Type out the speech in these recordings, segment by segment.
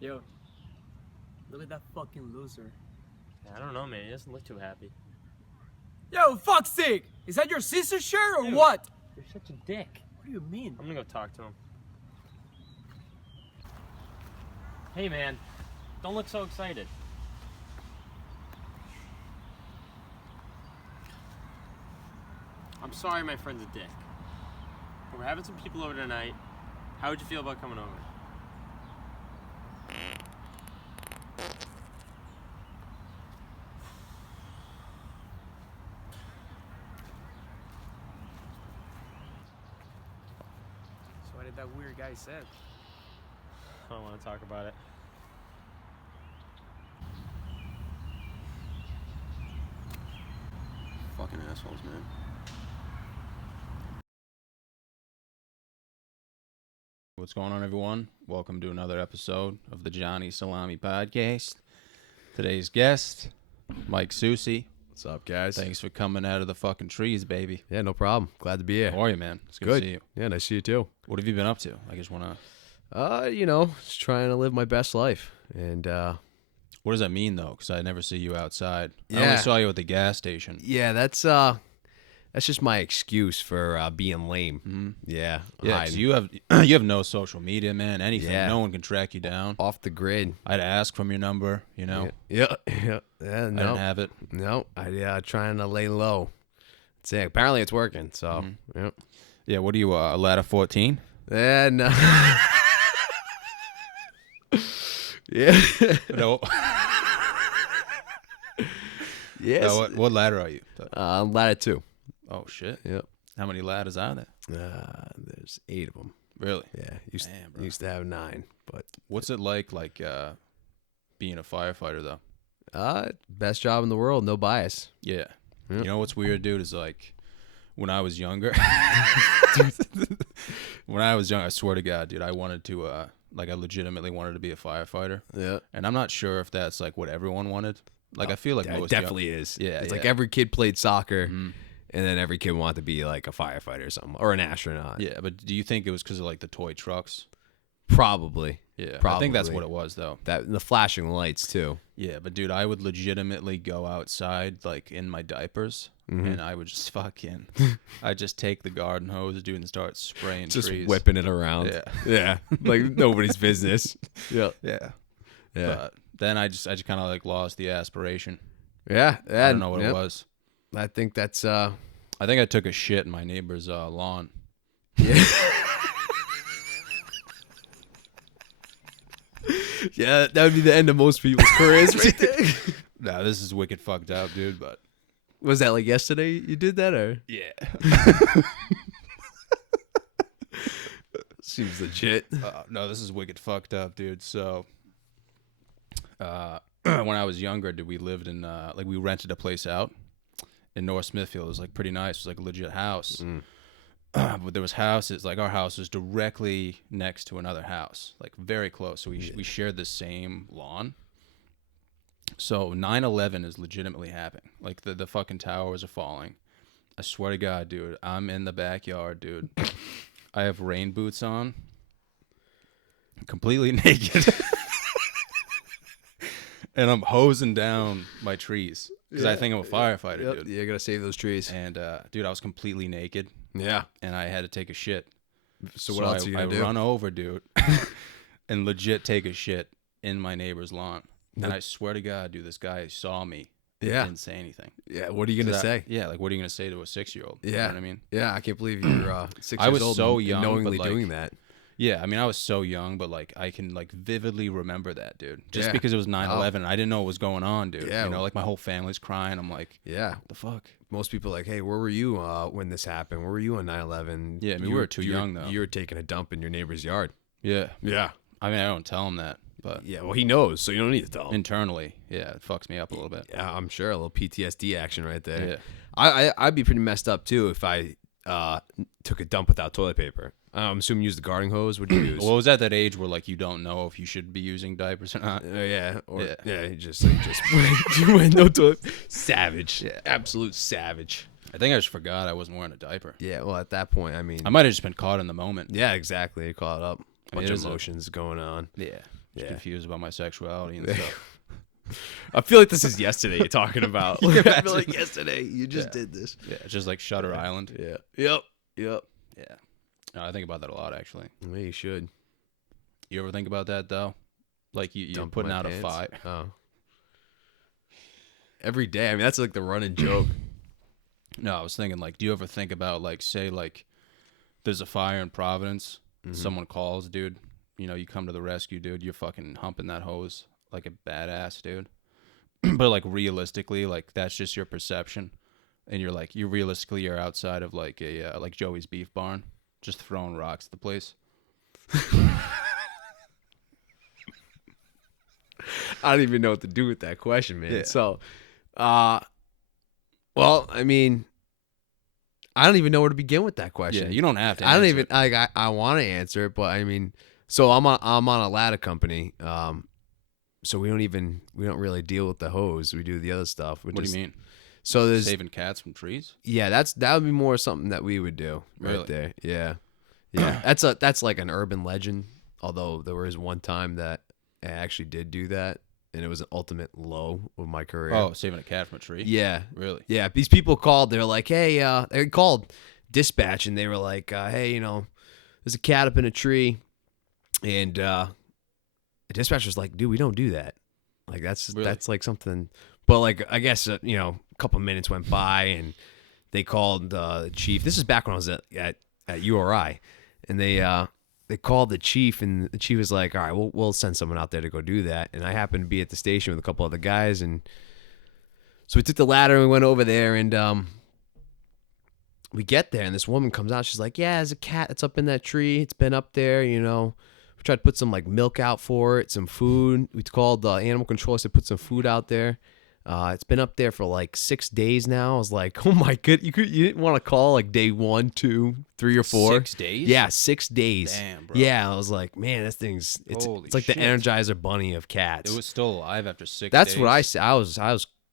Yo, look at that fucking loser. I don't know, man. He doesn't look too happy. Yo, fuck's sake! Is that your sister's shirt or Dude, what? You're such a dick. What do you mean? I'm gonna go talk to him. Hey, man. Don't look so excited. I'm sorry my friend's a dick. But we're having some people over tonight. How would you feel about coming over? So what did that weird guy say? I don't want to talk about it. Fucking assholes, man. What's going on, everyone? Welcome to another episode of the Johnny Salami Podcast. Today's guest, Mike Soucy. What's up, guys? Thanks for coming out of the fucking trees, baby. Yeah, no problem. Glad to be here. How are you, man? It's good Good. to see you. Yeah, nice to see you too. What have you been up to? I just want to... Just trying to live my best life. And What does that mean, though? Because I never see you outside. I Yeah. only saw you at the gas station. yeah, that's just my excuse for being lame. Mm-hmm. Yeah. Yeah, 'cause hiding you have no social media, man, anything. Yeah. No one can track you down. off the grid. I'd ask from your number, Yeah. I No. didn't have it. No. I trying to lay low. That's it. Apparently it's working. So, Mm-hmm. yeah. Yeah, what are you, a ladder 14? Yeah, no. Yeah. No. Yes. No, what ladder are you? Ladder 2. Oh, shit. Yep. How many ladders are there? There's 8 of them. Really? Yeah. Damn, bro. Used to have 9, but What's it like being a firefighter, though? best job in the world, no bias. Yeah. Yeah. You know what's weird, dude, is like when I was younger. When I was young, I swear to God, dude, I wanted to I legitimately wanted to be a firefighter. Yeah. And I'm not sure if that's like what everyone wanted. Like I feel like Yeah, it most definitely is. Yeah, It's yeah. like every kid played soccer, Mhm. and then every kid wanted to be like a firefighter or something, or an astronaut. Yeah, but do you think it was because of like the toy trucks? Probably. Yeah, I Probably. think that's what it was, though. That the flashing lights too. Yeah, but dude, I would legitimately go outside like in my diapers, Mhm. and I would just I'd just take the garden hose, dude, and start spraying Just trees. whipping it around. Yeah. Yeah. Like nobody's business. Yeah. Yeah. Yeah. But then I just kind of like lost the aspiration. Yeah. I don't know what it was. I think that's I think I took a shit in my neighbor's lawn. yeah. Yeah, that would be the end of most people's careers right there. Nah, this is wicked fucked up, dude, but Was that like yesterday you did that, or? yeah. Seems legit. No, this is wicked fucked up, dude. So when I was younger, dude, we lived in we rented a place out in North Smithfield. It was like pretty nice. It was like a legit house. But there was houses, like our house was directly next to another house, like very close. So we shared the same lawn. So 9/11 is legitimately happening. Like the fucking towers are falling. I swear to God, dude, I'm in the backyard, dude. I have rain boots on, completely naked. And I'm hosing down my trees because I think I'm a firefighter, Yep. dude. Yeah, gotta save those trees. And dude, I was completely naked. Yeah. And I had to take a shit. So what else are you I gonna do? run over, dude, and legit take a shit in my neighbor's lawn. And I swear to God, dude, this guy saw me. Yeah. Didn't say anything. Yeah. What are you gonna say? Yeah, like what are you gonna say to a 6-year-old? Yeah. You know what I mean? Yeah, I can't believe you're 6 I years was old so and young, but, knowingly like, doing that. Yeah, I mean, I was so young, but like I can like vividly remember that, dude. Just Yeah. because it was 9/11, I didn't know what was going on, dude. Yeah. You know, like my whole family's crying. I'm like, Yeah. what the fuck? Most people are like, hey, where were you when this happened? Where were you on 9/11? Yeah, I mean, we were too young, though. You were taking a dump in your neighbor's yard. Yeah. Yeah. I mean, I don't tell him that, but Yeah, well, he knows, so you don't need to tell him. internally, yeah, it fucks me up a little bit. Yeah, I'm sure. A little PTSD action right there. Yeah. I'd be pretty messed up, too, if I took a dump without toilet paper. I'm assuming you use the garden hose. What'd you use? Well, it was at that age where like you don't know if you should be using diapers or not. Yeah, or Yeah. yeah, you just you went no toilet. Savage, Yeah. absolute savage. I think I just forgot I wasn't wearing a diaper. Yeah, well, at that point, I mean, I might have just been caught in the moment. yeah, exactly. You caught up. I mean, Bunch it of is a- emotions going on. Yeah. Just confused about my sexuality and stuff. I feel like this is yesterday you're talking about. Yeah, I feel like yesterday you just did this. Yeah, it's just like Shutter Island. Yeah. Yep. Yeah. No, I think about that a lot, actually. Yeah, you should. You ever think about that, though? Like, you're Dump putting my out pants? a fire. Oh. Every day. I mean, that's like the running joke. No, I was thinking, like, do you ever think about, like, say, like, there's a fire in Providence, someone calls, dude, you know, you come to the rescue, dude, you're fucking humping that hose like a badass, dude. But, like, realistically, like, that's just your perception. And you're, like, you're outside of, like, a, like, Joey's Beef Barn, just throwing rocks at the place. I don't even know what to do with that question, man. Yeah. So, well, I mean, I don't even know where to begin with that question. Yeah, you don't have to I don't answer even it. like. I want to answer it, but I mean, so I'm on a ladder company. So we don't really deal with the hose. We do the other stuff. What do you mean? So there's Saving cats from trees? yeah. that would be more something that we would do right Really? there. Yeah. That's like an urban legend. Although there was one time that I actually did do that, and it was an ultimate low of my career. Oh, saving a cat from a tree? Yeah. Really? Yeah, these people called. They're like, hey, they called dispatch, and they were like, hey, you know, there's a cat up in a tree. And the dispatch was like, dude, we don't do that. Like, that's like something. But, like, I guess, you know, a couple minutes went by, and they called the chief. This is back when I was at URI. And they called the chief, and the chief was like, all right, we'll send someone out there to go do that. And I happened to be at the station with a couple other guys, and so we took the ladder and we went over there, and we get there, and this woman comes out. She's like, yeah, there's a cat that's up in that tree. It's been up there, you know. We tried to put some, like, milk out for it, some food. We called the animal control to put some food out there. It's been up there for, like, 6 days now. I was like, oh, my good. You didn't want to call, like, day 1, 2, 3, or 4. 6 days? Yeah, 6 days. Damn, bro. Yeah, I was like, man, this thing's, Holy it's like shit. the Energizer Bunny of cats. It was still alive after 6 days? That's what I said. I was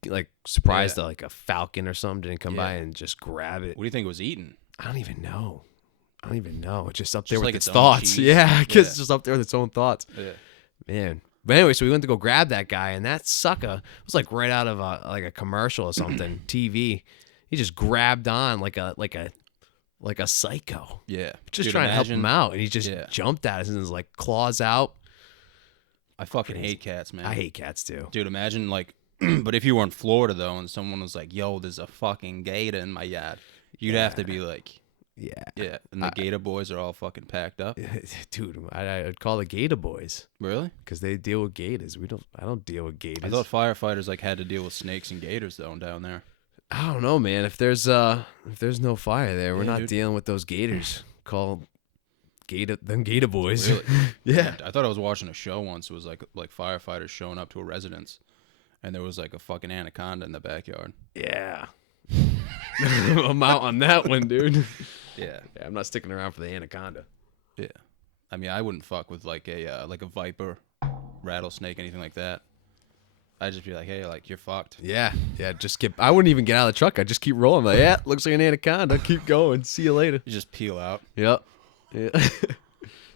like surprised Yeah. that like a falcon or something didn't come by Yeah. and just grab it. What do you think it was eating? I don't even know. It's just up Just there with like its its own thoughts. cheese? Yeah, I guess Yeah. it's just up there with its own thoughts. Yeah. Man. But anyway, so we went to go grab that guy, and that sucker was like right out of a commercial or something, TV. He just grabbed on like a psycho, Yeah. just Dude, trying to help him imagine- out, and he just Yeah. jumped at us and was like claws out. I fucking hate cats, man. I hate cats too. Dude, imagine, like, but if you were in Florida, though, and someone was like, yo, there's a fucking gator in my yard, you'd have to be like, Yeah, yeah. And the gator boys are all fucking packed up. dude, I'd call the Gator Boys Really? because they deal with gators. I don't deal with gators. I thought firefighters, like, had to deal with snakes and gators, though, down there. I don't know, man. If there's no fire there, we're Yeah, not dude. dealing with those gators. Call them Gator Boys. Really? Yeah. I thought I was watching a show once. It was like firefighters showing up to a residence, and there was like a fucking anaconda in the backyard. Yeah. I'm out on that one, dude. Yeah, Yeah, I'm not sticking around for the anaconda. yeah. I mean, I wouldn't fuck with like a viper, rattlesnake, anything like that. I'd just be like, hey, like, you're fucked. Yeah. I wouldn't even get out of the truck. I'd just keep rolling. Like, yeah, looks like an anaconda. Keep going. See you later. You just peel out. Yep. Yeah.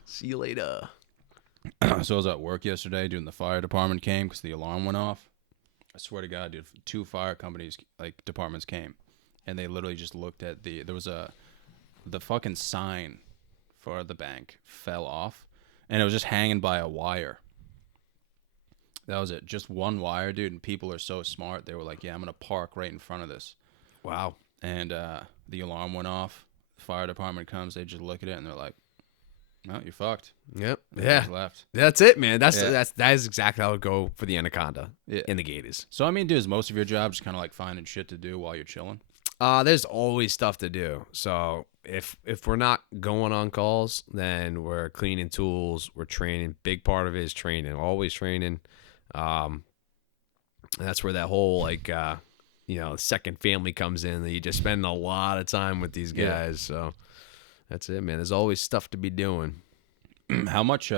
See you later. So I was at work yesterday, dude, and the fire department came because the alarm went off. I swear to God, dude, 2 fire companies, like, departments came, and they literally just looked at the fucking sign for the bank fell off, and it was just hanging by a wire. That was it, just one wire, dude, and people are so smart. They were like, yeah, I'm going to park right in front of this. Wow. And the alarm went off. The fire department comes, they just look at it, and they're like, well, you're fucked. Yep. And they Yeah. just left. That's it, man. That is exactly how it would go for the anaconda and the gators. So, I mean, dude, is most of your job just kind of like finding shit to do while you're chilling? There's always stuff to do. So if we're not going on calls, then we're cleaning tools, we're training. Big part of it is training, always training. And that's where that whole like second family comes in. That you just spend a lot of time with these guys. So that's it, man. There's always stuff to be doing. How much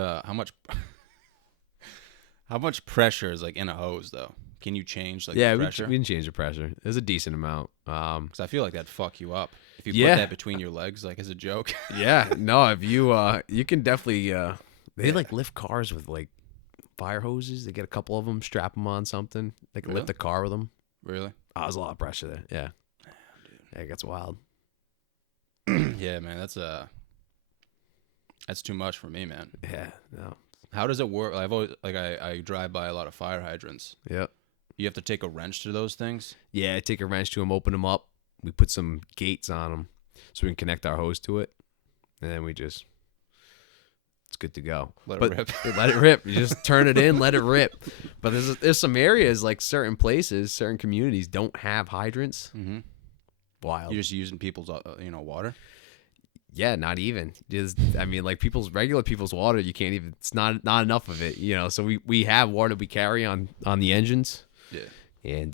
pressure is like in a hose though? Can you change like Yeah, the we pressure? can change the pressure. There's a decent amount. Because I feel like that'd fuck you up if you Yeah. put that between your legs, like as a joke. Yeah, no, if you you can definitely they like lift cars with like fire hoses. They get a couple of them, strap them on something. They can Really? lift the car with them. Really? Oh, there's a lot of pressure there. Yeah. Yeah, it gets wild. Yeah, man. That's too much for me, man. Yeah. No. How does it work? I've always I drive by a lot of fire hydrants. Yep. You have to take a wrench to those things. Yeah, I take a wrench to them, open them up. We put some gates on them so we can connect our hose to it. And then it's good to go. Let it rip. Let it rip. You just turn it in, let it rip. But there's some areas, like certain places, certain communities don't have hydrants. Mm-hmm. Wild. You're just using people's water. Yeah, not even. Like regular people's water, you can't even. It's not enough of it, So we have water we carry on the engines. Yeah. And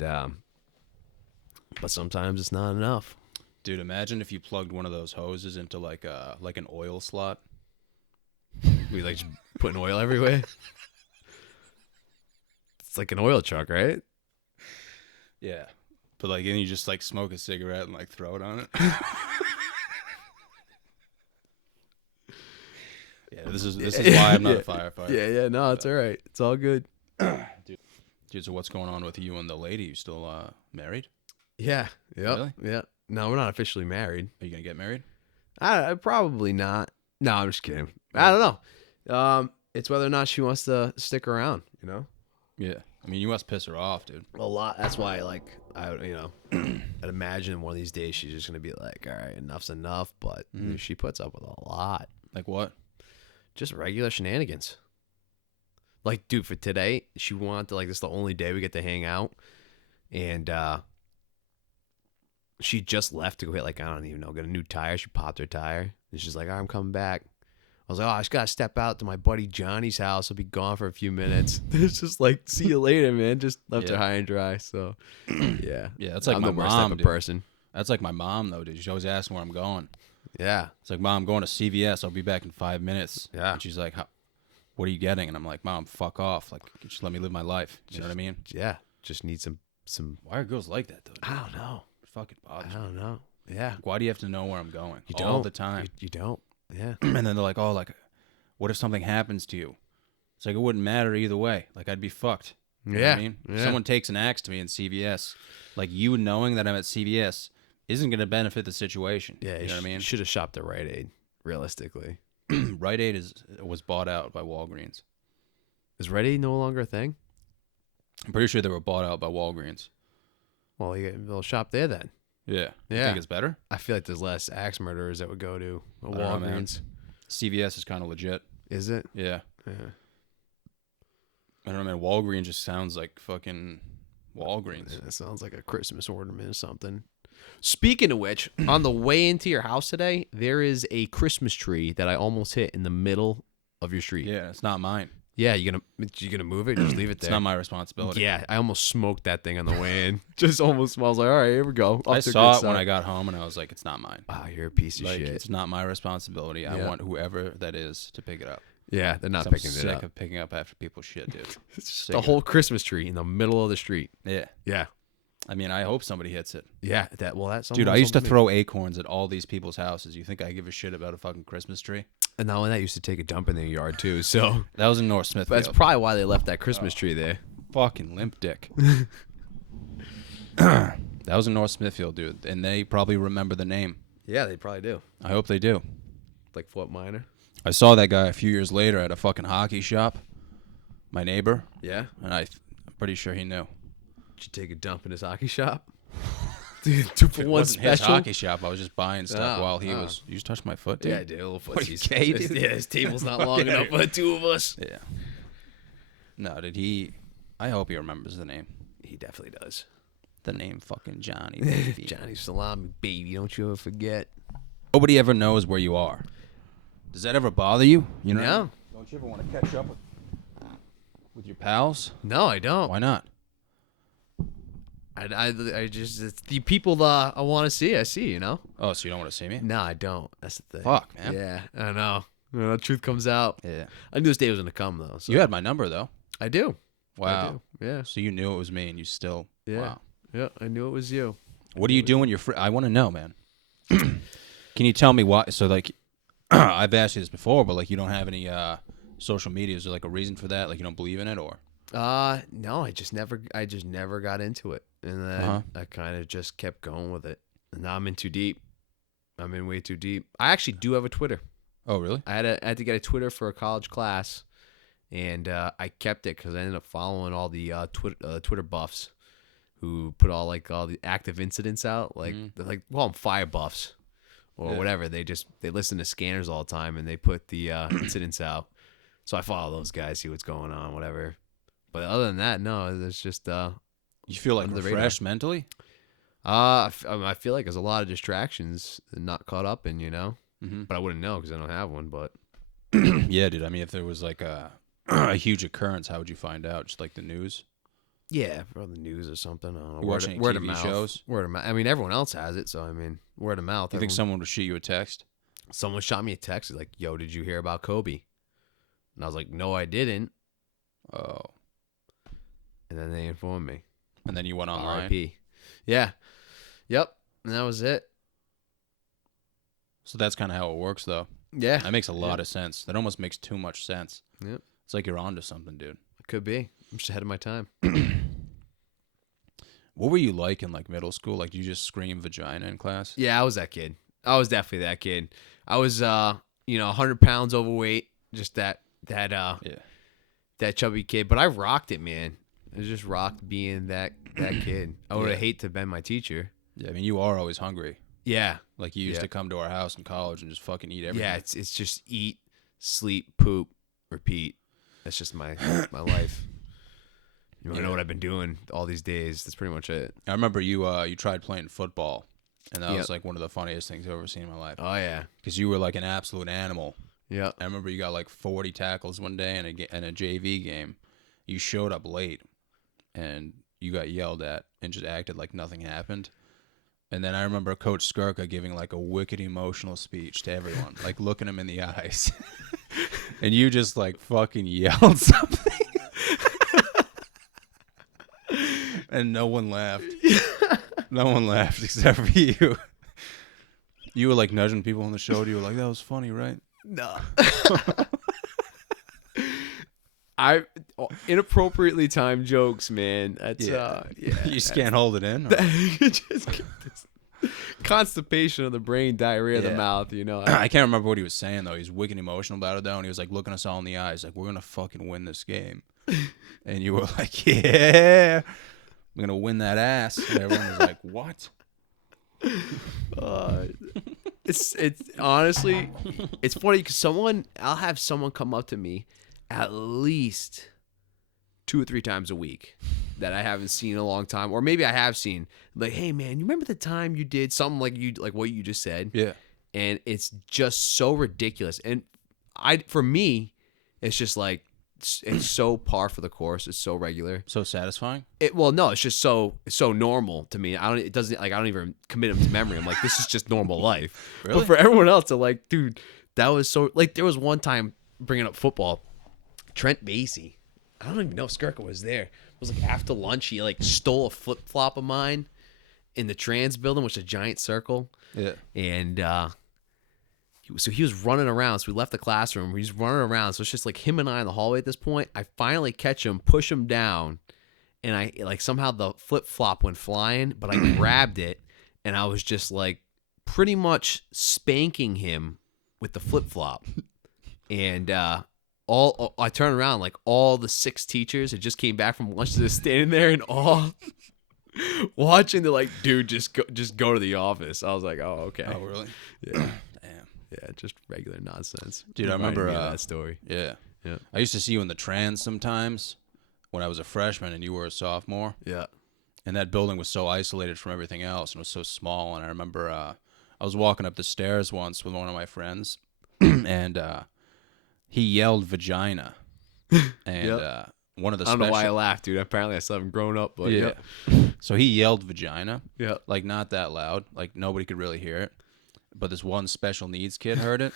but sometimes it's not enough. Dude, imagine if you plugged one of those hoses into like an oil slot. We like just putting oil everywhere. It's like an oil truck, right? Yeah. But like then you just like smoke a cigarette and like throw it on it. Yeah, this is why I'm not a firefighter. Yeah, no, it's all right. It's all good. Dude, so what's going on with you and the lady? You still married? Yeah. Yep. Really? Yeah. No, we're not officially married. Are you gonna get married? I probably not. No, I'm just kidding. I don't know. It's whether or not she wants to stick around, Yeah. I mean, you must piss her off, dude. A lot. That's why, I'd imagine one of these days she's just gonna be like, all right, enough's enough. But she puts up with a lot. Like what? Just regular shenanigans. Like, dude, for today, she wanted to, this is the only day we get to hang out. And she just left to go get, I don't even know, get a new tire. She popped her tire. And she's like, all right, I'm coming back. I was like, I just got to step out to my buddy Johnny's house. I'll be gone for a few minutes. It's just like, see you later, man. Just left her high and dry. So, yeah. Yeah, that's like I'm my the worst mom, type of dude. person. That's like my mom, though, dude. She's always asking where I'm going. Yeah. It's like, Mom, I'm going to CVS. I'll be back in 5 minutes. Yeah. And she's like, what are you getting? And I'm like, Mom, fuck off. Like, just let me live my life. You know what I mean? Yeah. Just need some. Why are girls like that, though? Dude? I don't know. It fucking bothers I me. don't know. Yeah. Like, why do you have to know where I'm going? You all don't. the time. You don't. Yeah. And then they're like, oh, like, what if something happens to you? It's like, it wouldn't matter either way. Like, I'd be fucked. You know what I mean? If someone takes an axe to me in CVS, like, you knowing that I'm at CVS isn't going to benefit the situation. Yeah. You know what I mean? You should have shopped at Rite Aid, realistically. Rite Aid was bought out by Walgreens. Is Rite Aid no longer a thing? I'm pretty sure they were bought out by Walgreens. Well, they'll shop there then. Yeah. You Yeah. think it's better? I feel like there's less axe murderers that would go to a I don't know, man. Walgreens. CVS is kind of legit. Is it? Yeah. Yeah. I don't know, man. Walgreens just sounds like fucking Walgreens. That sounds like a Christmas ornament or something. Speaking of which, on the way into your house today, there is a Christmas tree that I almost hit in the middle of your street. Yeah, it's not mine. Yeah, you gonna move it? Just leave it there. It's not my responsibility. Yeah, I almost smoked that thing on the way in. Just almost. I was like, all right, here we go. I saw it when I got home, and I was like, it's not mine. Wow, you're a piece of Like, shit. it's not my responsibility. I Yeah. want whoever that is to pick it up. Yeah, they're not I'm picking sick it up. of picking up after people's shit, dude. It's just sick a of whole it. Christmas tree in the middle of the street. Yeah. Yeah, I mean, I hope somebody hits it. yeah. That's Dude, I used to throw acorns at all these people's houses. You think I give a shit about a fucking Christmas tree? And not only that, I used to take a dump in their yard too. So That was in North Smithfield. that's probably why they left that Christmas tree there. Fucking limp dick. That was in North Smithfield, dude. And they probably remember the name. Yeah, they probably do. I hope they do. Like Fort Minor. I saw that guy a few years later at a fucking hockey shop. My neighbor. Yeah. And I'm pretty sure he knew. Did you take a dump in his hockey shop? Dude, 2 for It 1 wasn't his special. hockey shop. I was just buying stuff Oh, while he oh. was. You just touched my foot, dude. Yeah, I did. A little What are you, footsies. gay, dude? Yeah, his table's not long enough for the two of us. Yeah. No, did he? I hope he remembers the name. He definitely does. The name fucking Johnny, baby. Johnny Salami, baby. Don't you ever forget. Nobody ever knows where you are. Does that ever bother you? You know? No. Don't you ever want to catch up with your pals? No, I don't. Why not? I just, it's the people that I want to see, I see, you know? Oh, so you don't want to see me? No, I don't. That's the thing. Fuck, man. Yeah, I know. The truth comes out. Yeah. I knew this day was going to come, though. So. You had my number, though. I do. Wow. I do. Yeah. So you knew it was me, and you still. Yeah. Wow. Yeah, I knew it was you. What do you do when you're free? I want to know, man. Can you tell me why? So, like, I've asked you this before, but, like, you don't have any social media? Is there like a reason for that? Like you don't believe in it, or? No, I just never got into it. And then I kind of just kept going with it. And now I'm in too deep. I'm in way too deep. I actually do have a Twitter. Oh, really? I had to get a Twitter for a college class, and I kept it because I ended up following all the Twitter buffs who put all the active incidents out. Like they're like, well, I'm fire buffs or whatever. They listen to scanners all the time and they put the incidents out. So I follow those guys, see what's going on, whatever. But other than that, no, it's just You feel like refreshed mentally? I feel like there's a lot of distractions not caught up in, but I wouldn't know because I don't have one. But Yeah, dude. I mean, if there was like a huge occurrence, how would you find out? Just like the news? yeah, or the news or something. I don't know. You watch any Word of TV mouth. shows? Word of mouth. I mean, everyone else has it, so I mean, word of mouth. You think someone would shoot you a text? Someone shot me a text like, "Yo, did you hear about Kobe?" And I was like, "No, I didn't." Oh. And then they informed me. And then you went online? R.I.P. Yeah. Yep. And that was it. So that's kind of how it works, though. Yeah. That makes a lot of sense. That almost makes too much sense. Yep. It's like you're onto something, dude. It could be. I'm just ahead of my time. What were you like in like middle school? Like, did you just scream vagina in class? Yeah, I was that kid. I was definitely that kid. I was 100 pounds overweight, just that chubby kid. But I rocked it, man. I just rocked being that kid. I would have hate to been my teacher. Yeah, I mean, you are always hungry. Yeah. Like, you used to come to our house in college and just fucking eat everything. Yeah, it's just eat, sleep, poop, repeat. That's just my life. You want to know what I've been doing all these days? That's pretty much it. I remember you tried playing football, and that was like one of the funniest things I've ever seen in my life. Oh, yeah. Because you were like an absolute animal. Yeah. I remember you got like 40 tackles one day in a JV game. You showed up late, and you got yelled at and just acted like nothing happened. And then I remember Coach Skirka giving like a wicked emotional speech to everyone, like looking him in the eyes. And you just like fucking yelled something. And no one laughed. No one laughed except for you. You were like nudging people on the shoulder. You were like, that was funny, right? No. I inappropriately timed jokes, man. That's You just can't hold it in. You just get this constipation of the brain, diarrhea of the mouth, I can't remember what he was saying though. He was wicked emotional about it though, and he was like looking us all in the eyes, like, we're gonna fucking win this game. And you were like, yeah, I'm gonna win that ass. And everyone was like, what? It's honestly, it's funny because I'll have someone come up to me at least 2 or 3 times a week that I haven't seen in a long time, or maybe I have seen, like, hey man, you remember the time you did something like what you just said? Yeah. And it's just so ridiculous. And for me, it's just like it's so par for the course. It's so regular. So satisfying? No, it's just so normal to me. I don't even commit them to memory. I'm like, this is just normal life. Really? But for everyone else, they're like, dude, that was so, like, there was one time bringing up football, Trent Basie, I don't even know if Skirka was there. It was like after lunch, he like stole a flip flop of mine in the trans building, which is a giant circle. Yeah. And so he was running around. So we left the classroom. He's running around. So it's just like him and I in the hallway at this point. I finally catch him, push him down, and I like somehow the flip flop went flying, but I grabbed it, and I was just like pretty much spanking him with the flip flop. And I turned around, like all the 6 teachers had just came back from lunch. They're standing there and all watching. They're like, dude, just go to the office. I was like, oh, okay. Oh, really? Yeah. Damn. Yeah, just regular nonsense. Dude, I Reminded remember me of that story. Yeah. Yeah. I used to see you in the trans sometimes when I was a freshman and you were a sophomore. Yeah. And that building was so isolated from everything else and was so small. And I remember I was walking up the stairs once with one of my friends, and he yelled vagina. And one of the I don't know why I laughed, dude. Apparently I still haven't grown up, but yeah. So he yelled vagina. Yeah. Like, not that loud. Like, nobody could really hear it. But this one special needs kid heard it.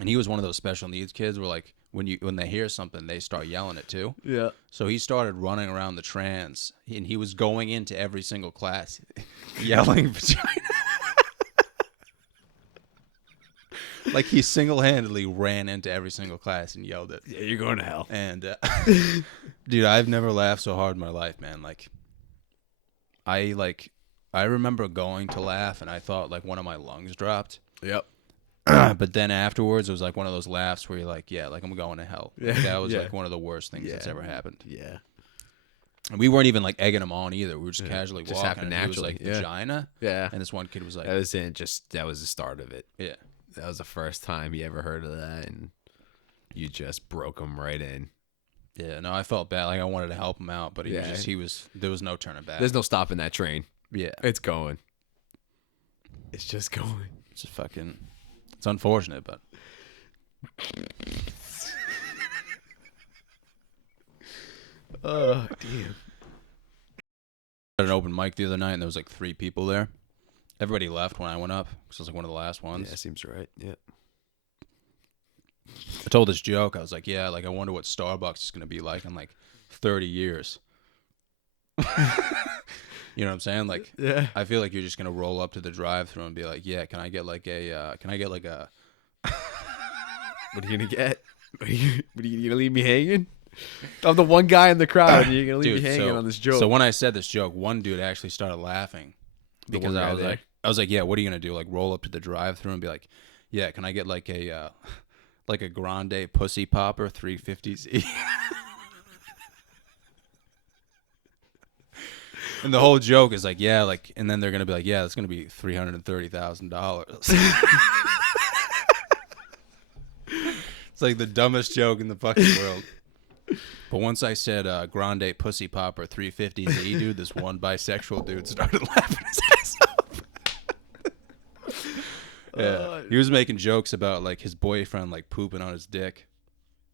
And he was one of those special needs kids where, like, when they hear something, they start yelling it too. Yeah. So he started running around the trans, and he was going into every single class yelling vagina. Like he single-handedly ran into every single class and yelled it. Yeah, you're going to hell. And dude, I've never laughed so hard in my life, man. Like I remember going to laugh and I thought like one of my lungs dropped. Yep. But then afterwards, it was like one of those laughs where you're like, yeah, like I'm going to hell. Yeah. Like, that was Yeah. like one of the worst things that's ever happened. Yeah. And we weren't even like egging him on either. We were just casually Just walking. happened And he was naturally. like Yeah. vagina. Yeah. And this one kid was like, That was it. That was the start of it. yeah. That was the first time he ever heard of that, and you just broke him right in. Yeah, no, I felt bad. Like I wanted to help him out, but there was no turning back. There's no stopping that train. Yeah. It's going. It's just going. It's just fucking, it's unfortunate, but. Oh, damn. I had an open mic the other night and there was like 3 people there. Everybody left when I went up because I was like one of the last ones. Yeah, seems right. Yeah. I told this joke. I was like, yeah, like I wonder what Starbucks is going to be like in like 30 years. You know what I'm saying? Like, Yeah. I feel like you're just going to roll up to the drive-thru and be like, yeah, can I get like a What are you gonna get? What are you gonna leave me hanging? I'm the one guy in the crowd, and you're gonna leave me hanging on this joke. So when I said this joke, one dude actually started laughing because one I guy was there? like, yeah, what are you gonna do? Like roll up to the drive-thru and be like, yeah, can I get like a like a grande pussy popper 350Z? And the whole joke is like, yeah, like, and then they're gonna be like, yeah, it's gonna be $330,000. It's like the dumbest joke in the fucking world. But once I said grande pussy popper 350Z, dude, this one bisexual dude started laughing his ass off. Yeah, he was making jokes about like his boyfriend like pooping on his dick.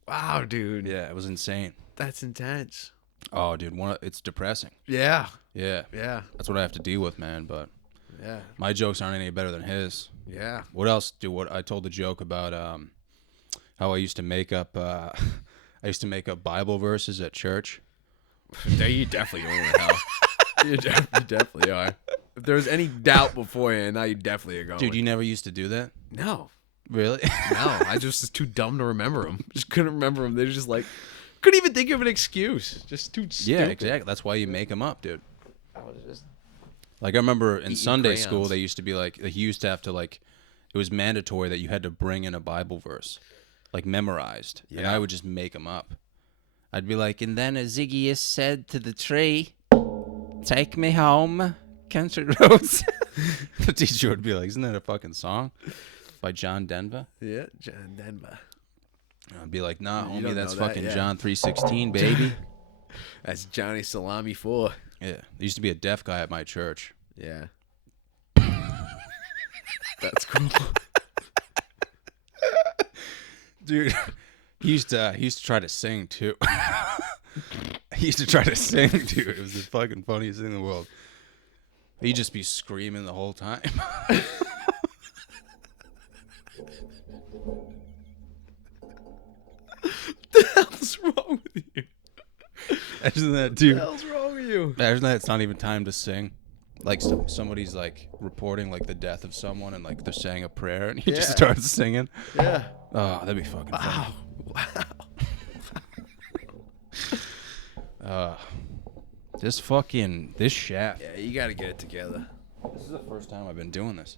Wow, dude. Yeah, it was insane. That's intense. Oh, dude, it's depressing. Yeah. Yeah, Yeah. that's what I have to deal with, man. But Yeah. my jokes aren't any better than his. Yeah. What else? What I told the joke about how I used to make up Bible verses at church. You definitely going to hell. You definitely are. If there was any doubt beforehand, now you definitely are going. Dude, you never used to do that? No. Really? No. I just was too dumb to remember them. Just couldn't remember them. They're just like, couldn't even think of an excuse. Just too stupid. Yeah, exactly. That's why you make them up, dude. I was just Like I remember in Eating Sunday crayons. school, they used to be like, you used to have to like, it was mandatory that you had to bring in a Bible verse, like memorized. And Yeah. I would just make them up. I'd be like, and then Zygius said to the tree, take me home, country roads. The teacher would be like, isn't that a fucking song by John Denver? yeah, John Denver. And I'd be like, nah, You homie, don't that's know that, fucking yeah. John 3:16, baby. That's Johnny Salami 4. Yeah, there used to be a deaf guy at my church. Yeah. That's cool. Dude, he used to try to sing too. He used to try to sing, dude. It was the fucking funniest thing in the world. He'd just be screaming the whole time. What the hell's wrong with you? Imagine that, What dude. the hell's wrong with you? Imagine that it's not even time to sing. Like somebody's like reporting like the death of someone and like they're saying a prayer and he just Yeah. starts singing. Yeah. Oh, that'd be fucking funny. Wow. This shaft. Yeah, you gotta get it together. This is the first time I've been doing this.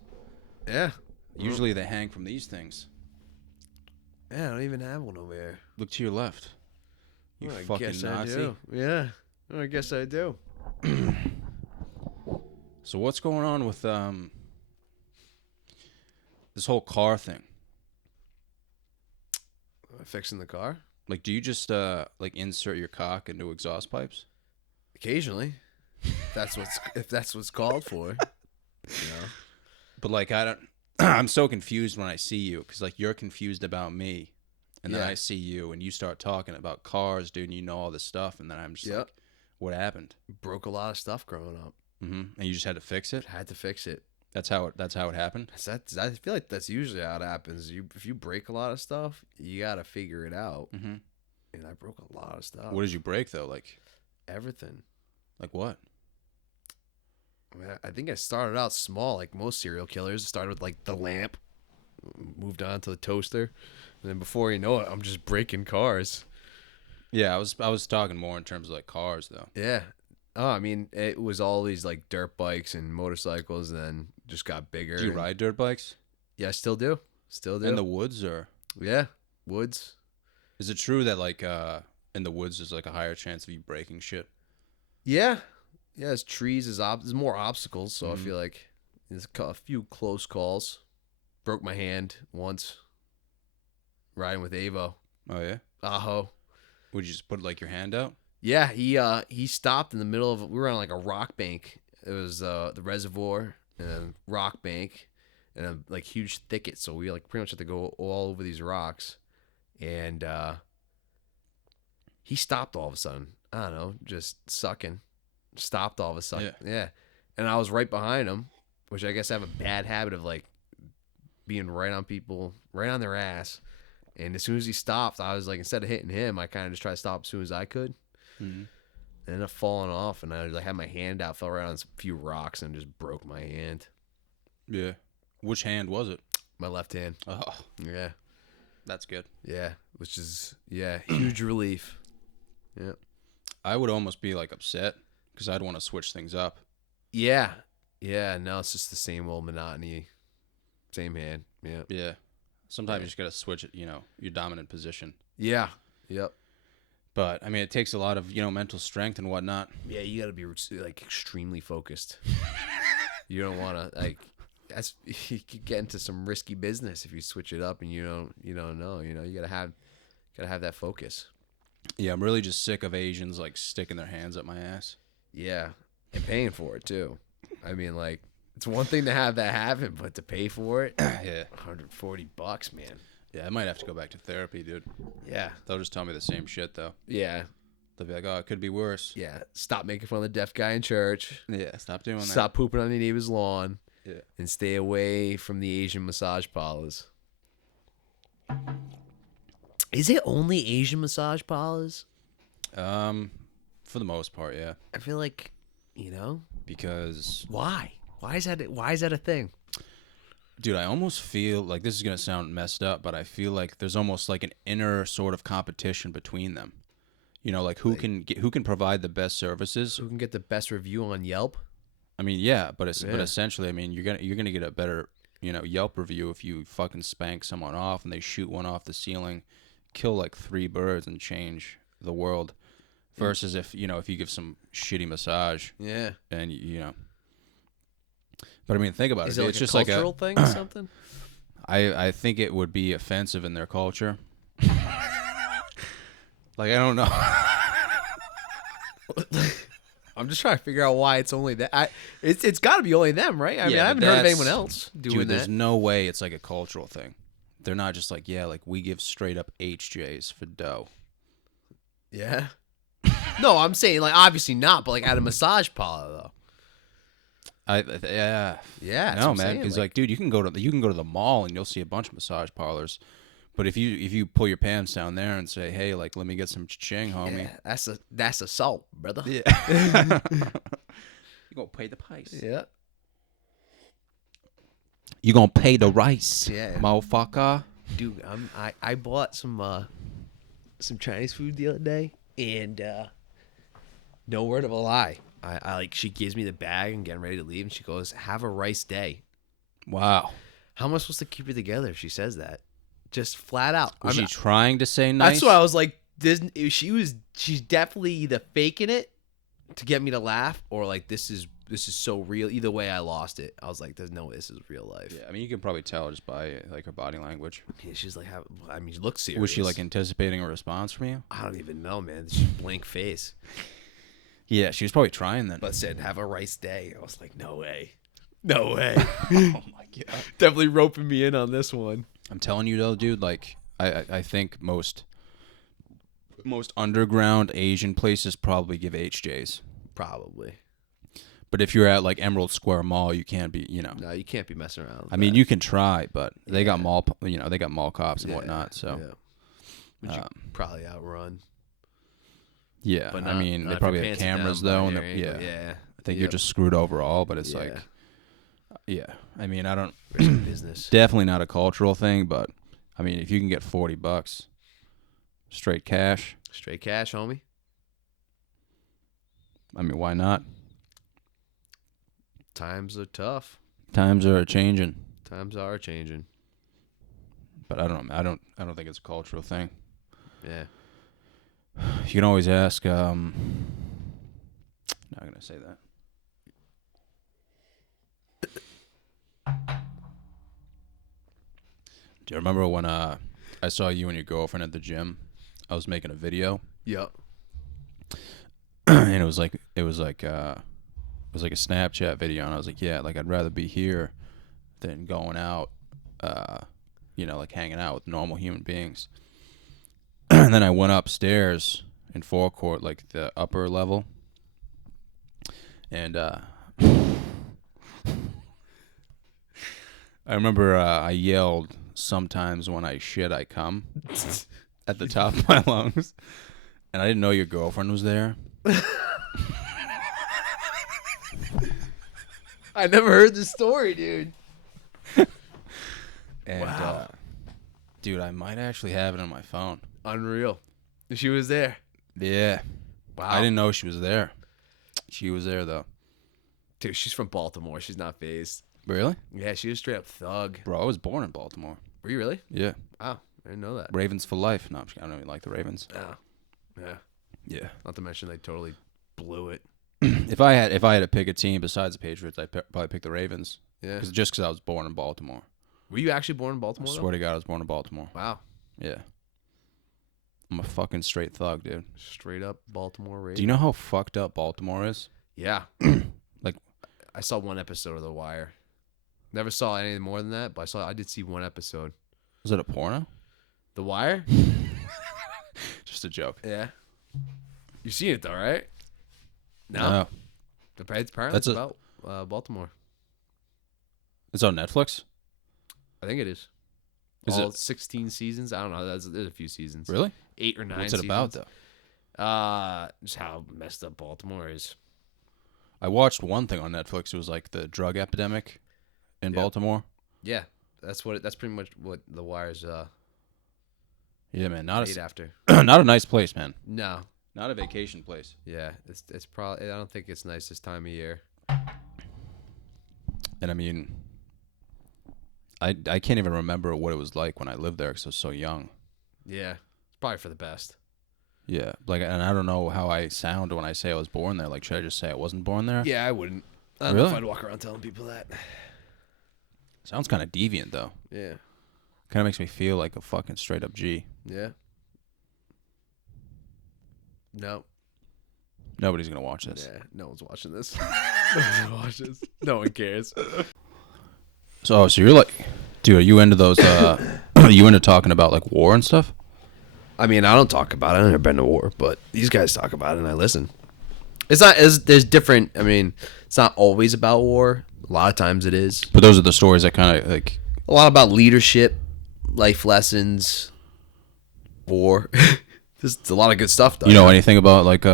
Yeah. Usually they hang from these things. Yeah, I don't even have one over here. Look to your left. You Well, I fucking guess Nazi. I do. Yeah. Well, I guess I do. So what's going on with this whole car thing? Fixing the car? Like, do you just like insert your cock into exhaust pipes? Occasionally. If that's what's called for. You know? But like, I don't. I'm so confused when I see you because like you're confused about me, and then Yeah. I see you and you start talking about cars, dude. And you know all this stuff, and then I'm just Yep. like, what happened? Broke a lot of stuff growing up. And you just had to fix it. Had to fix it. That's how it happened. I feel like that's usually how it happens. If you break a lot of stuff, you gotta figure it out. Mm-hmm. And I broke a lot of stuff. What did you break though? Like Everything. what? I mean, I think I started out small, like most serial killers. Started with like the lamp, moved on to the toaster, and then before you know it, I'm just breaking cars. Yeah, I was talking more in terms of like cars though. Yeah. Oh, I mean, it was all these like dirt bikes and motorcycles, and then just got bigger. Do you ride dirt bikes Yeah, I still do. Still do. in the woods, or Yeah, woods. is it true that like in the woods there's like a higher chance of you breaking shit? Yeah. Yeah, there's trees, there's more obstacles, so I feel like there's a few close calls. Broke my hand once riding with Avo. Oh yeah. Aho. Would you just put like your hand out? Yeah, he stopped in the middle of, we were on like a rock bank. It was the reservoir and a rock bank and a like huge thicket, so we like pretty much had to go all over these rocks. And he stopped all of a sudden. I don't know, just sucking. Stopped all of a sudden. Yeah. And I was right behind him, which I guess I have a bad habit of like being right on people, right on their ass. And as soon as he stopped, I was like, instead of hitting him, I kind of just tried to stop as soon as I could. And ended up falling off, and I like had my hand out, fell right on a few rocks, and just broke my hand. Yeah. Which hand was it? My left hand. Oh, Yeah. that's good. Yeah. Which is, yeah, huge relief. Yeah. I would almost be like upset because I'd want to switch things up. Yeah. Yeah. No, it's just the same old monotony. Same hand. Yeah. Yeah. Sometimes you just gotta switch it, you know, your dominant position. Yeah. Yep. But I mean, it takes a lot of mental strength and whatnot. Yeah, you got to be like extremely focused. You don't want to like. That's you could get into some risky business if you switch it up and you don't know. You know, you gotta have that focus. Yeah, I'm really just sick of Asians like sticking their hands up my ass. Yeah, and paying for it too. I mean, like it's one thing to have that happen, but to pay for it, Yeah. $140, man. Yeah, I might have to go back to therapy, dude. Yeah, They'll just tell me the same shit though. yeah, They'll be like, "Oh, it could be worse." yeah. Stop making fun of the deaf guy in church. Yeah, stop doing that. Stop pooping on your neighbor's lawn. Yeah. And stay away from the Asian massage parlors. Is it only Asian massage parlors? For the most part, yeah. I feel like, Because, why? Why is that a thing? dude, I almost feel like this is gonna sound messed up, but I feel like there's almost like an inner sort of competition between them. You know, like who can provide the best services. Who can get the best review on Yelp? I mean, yeah, but but Yeah. essentially, I mean, you're gonna get a better Yelp review if you fucking spank someone off and they shoot one off the ceiling, kill like 3 birds and change the world, versus if you give some shitty massage Yeah. and But I mean, think about Is it. it like It's a just cultural like thing or something? I think it would be offensive in their culture. Like I don't know. I'm just trying to figure out why it's only that. It's got to be only them, right? I mean, I but haven't heard of that's- anyone else doing Dude, there's that. no way it's like a cultural thing. They're not just like, yeah, like we give straight up HJs for dough. Yeah. No, I'm saying like obviously not, but like at a massage parlor though. Yeah. Yeah, that's No, what I'm man. saying, It's like- like, dude, you can go to the mall and you'll see a bunch of massage parlors. But if you pull your pants down there and say, hey, like let me get some ching, homie. Yeah, that's assault, brother. Yeah. You gonna pay the price. Yeah. You gonna pay the rice, Yeah. motherfucker. Dude, I bought some Chinese food the other day, and no word of a lie, I like she gives me the bag and getting ready to leave, and she goes, "Have a rice day." Wow. How am I supposed to keep it together if she says that? Just flat out. Was she trying to say nice? That's why I was like, she's definitely either faking it to get me to laugh, or like this is so real. Either way, I lost it. I was like, there's no way this is real life. Yeah, I mean, you can probably tell just by like her body language. Yeah, she's like, she looks serious. Was she like anticipating a response from you? I don't even know, man. She's blank face. Yeah, she was probably trying then. But said, have a rice day. I was like, no way. No way. Oh my god. Definitely roping me in on this one. I'm telling you though, dude, like I think most underground Asian places probably give HJs. Probably. But if you're at like Emerald Square Mall, you can't be, No, you can't be messing around with I mean, that. you can try, but they got mall, they got mall cops and whatnot. So yeah. Would you probably outrun. yeah, But I not- mean, not they if probably your have pants are cameras down by though, and your they're, ankle. yeah, Yeah. I think you're just screwed overall. But it's Yeah. like, Yeah. I mean, I don't. Business. Definitely not a cultural thing, but I mean, if you can get $40 straight cash, Straight cash, homie. I mean, why not? Times are tough. Times are changing, Times are changing. but I don't know. I don't think it's a cultural thing. Yeah. You can always ask. Not gonna say that. Do you remember when I saw you and your girlfriend at the gym? I was making a video, Yep. and it was like a Snapchat video, and I was like, yeah, like I'd rather be here than going out, like hanging out with normal human beings. And then I went upstairs in forecourt, like the upper level, and I remember I yelled, "Sometimes when I shit, I come," at the top of my lungs, and I didn't know your girlfriend was there. I never heard this story, dude. And Wow. dude, I might actually have it on my phone. Unreal. She was there. Yeah. Wow. I didn't know she was there. She was there though. Dude, she's from Baltimore. She's not phased. Really? Yeah, she was straight up thug. Bro, I was born in Baltimore. Were you really? Yeah. Wow. I didn't know that. Ravens for life. No, I don't even like the Ravens. Oh. Yeah. Yeah. Not to mention they totally blew it. If I had to pick a team besides the Patriots, I'd probably pick the Ravens. Yeah. Because I was born in Baltimore. Were you actually born in I Baltimore? swear to God, I was born in Baltimore. Wow. Yeah. I'm a fucking straight thug, dude. Straight up Baltimore Ravens. Do you know how fucked up Baltimore is? Yeah. Like, I saw one episode of The Wire. Never saw anything more than that, but I did see one episode. was it a porno? The Wire? Just a joke. Yeah. You've seen it though, right? No. Apparently That's it's about Baltimore. It's on Netflix? I think it is. Is All it 16 seasons. I don't know. There's a few seasons. Really? 8 or 9 What's it about, though? Just how messed up Baltimore is. I watched one thing on Netflix. It was like the drug epidemic in Yep. Baltimore. Yeah. That's pretty much what The Wire's Yeah, man. made after. Not a nice place, man. No. Not a vacation place. Yeah. It's probably, I don't think it's nice this time of year. And I mean, I can't even remember what it was like when I lived there because I was so young. Yeah. It's probably for the best. Yeah, like, and I don't know how I sound when I say I was born there. Like, should I just say I wasn't born there? Yeah, I wouldn't. I don't know if Really? I'd walk around telling people that. Sounds kind of deviant though. Yeah. Kind of makes me feel like a fucking straight up G. Yeah. No. Nobody's gonna watch this. Yeah. No one's watching this. No one's gonna watch this. No one cares. So you're like, dude, are you into those? Are you into talking about like war and stuff? I mean, I don't talk about it. I've never been to war, but these guys talk about it, and I listen. It's not. There's different. I mean, it's not always about war. A lot of times it is. But those are the stories that kind of like. A lot about leadership, life lessons, war. There's a lot of good stuff, though. You know anything about like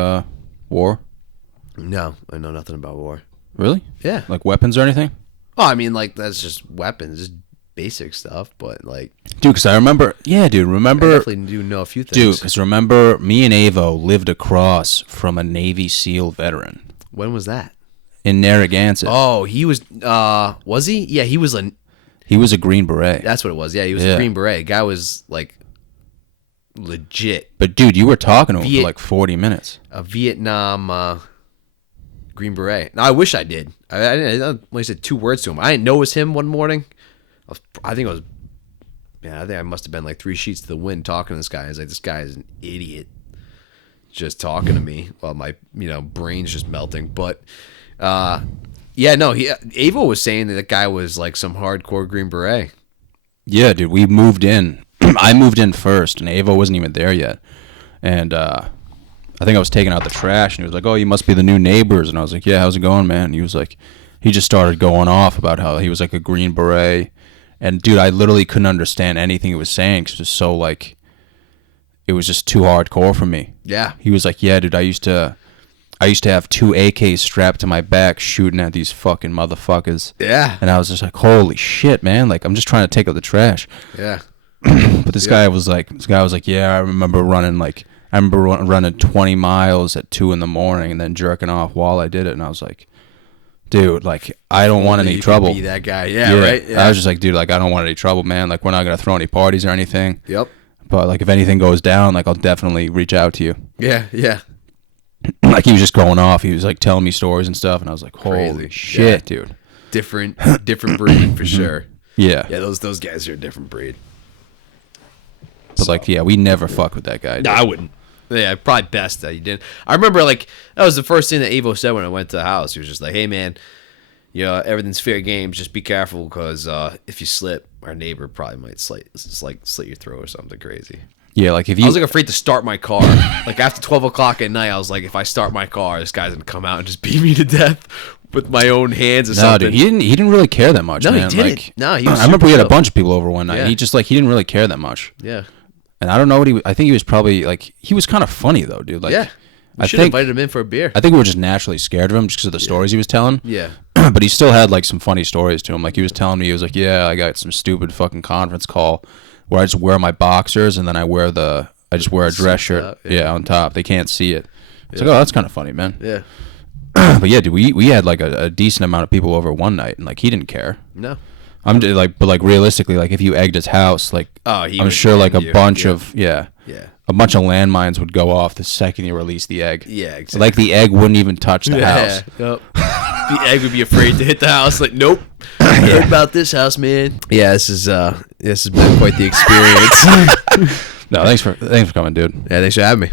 war? No, I know nothing about war. Really? Yeah. Like weapons or anything? Oh, I mean, like that's just weapons, just basic stuff. But like, Dude, because I remember. Yeah, dude, I remember. definitely do know a few things. Dude, because remember, me and Avo lived across from a Navy SEAL veteran When was that? in Narragansett. Oh, he was. Was he? Yeah, he was a. He was a Green Beret. That's what it was. Yeah, he was Yeah. a Green Beret. Guy was like legit But dude, you were talking to him Viet- for like 40 minutes. a Vietnam Green Beret. No, I wish I did. I only said 2 words to him. I didn't know it was him one morning. I think it was. Yeah, I think I must have been like 3 sheets to the wind talking to this guy. I was like, this guy is an idiot, just talking to me while my brain's just melting. But yeah, no, Avo was saying that guy was like some hardcore Green Beret. Yeah, dude, we moved in. I moved in first, and Avo wasn't even there yet. And I think I was taking out the trash, and he was like, "Oh, you must be the new neighbors." And I was like, "Yeah, how's it going, man?" And he was like, he just started going off about how he was like a Green Beret. And dude, I literally couldn't understand anything he was saying because it was so like, it was just too hardcore for me. Yeah, He was like, "Yeah, dude, I used to I used to have 2 AKs strapped to my back shooting at these fucking motherfuckers. Yeah. And I was just like, holy shit, man. Like, I'm just trying to take out the trash. Yeah. But this guy was like, yeah, I remember running 20 miles at 2 a.m. and then jerking off while I did it. And I was like, dude, like, I don't want any You could trouble. Be that guy. Yeah, right? Yeah. I was just like, dude, like, I don't want any trouble, man. Like, we're not going to throw any parties or anything. Yep. But, like, if anything goes down, like, I'll definitely reach out to you. Yeah, yeah. Like, he was just going off. He was, like, telling me stories and stuff. And I was like, holy Crazy. shit, Yeah. dude. Different breed for sure. Yeah. Yeah, those guys are a different breed. But, like, yeah, we never fuck with that guy. No, I wouldn't. Yeah, probably best that you didn't. I remember, like, that was the first thing that Evo said when I went to the house. He was just like, hey, man, you know, everything's fair games. Just be careful because if you slip, our neighbor probably might slit your throat or something crazy. Yeah, like, if I you... was, like, afraid to start my car. Like, after 12 o'clock at night, I was like, if I start my car, this guy's going to come out and just beat me to death with my own hands or No, something. dude, he didn't really care that much, No, man. he didn't. Like, No, he was I remember we had a super bunch of people over one night. Yeah. And he didn't really care that much. Yeah. And I don't know what I think he was probably, like, he was kind of funny, though, dude. Like, Yeah. We should have invited him in for a beer. I think we were just naturally scared of him just because of the stories he was telling. Yeah. But he still had, like, some funny stories to him. Like, he was telling me, he was like, yeah, I got some stupid fucking conference call where I just wear my boxers and then I just wear a dress shirt. Top, yeah, on top. They can't see it. It's like, oh, that's kind of funny, man. Yeah. But yeah, dude, we had, like, a decent amount of people over one night, and, like, he didn't care. No. But realistically, like, if you egged his house, like, He I'm would sure, like, end a you. bunch Yeah. of, Yeah. a bunch of landmines would go off the second you release the egg. Yeah, exactly. Like, the egg wouldn't even touch the house. Yep. The egg would be afraid to hit the house. Like, nope. I heard about this house, man. Yeah, this has been quite the experience. No, thanks for coming, dude. Yeah, thanks for having me.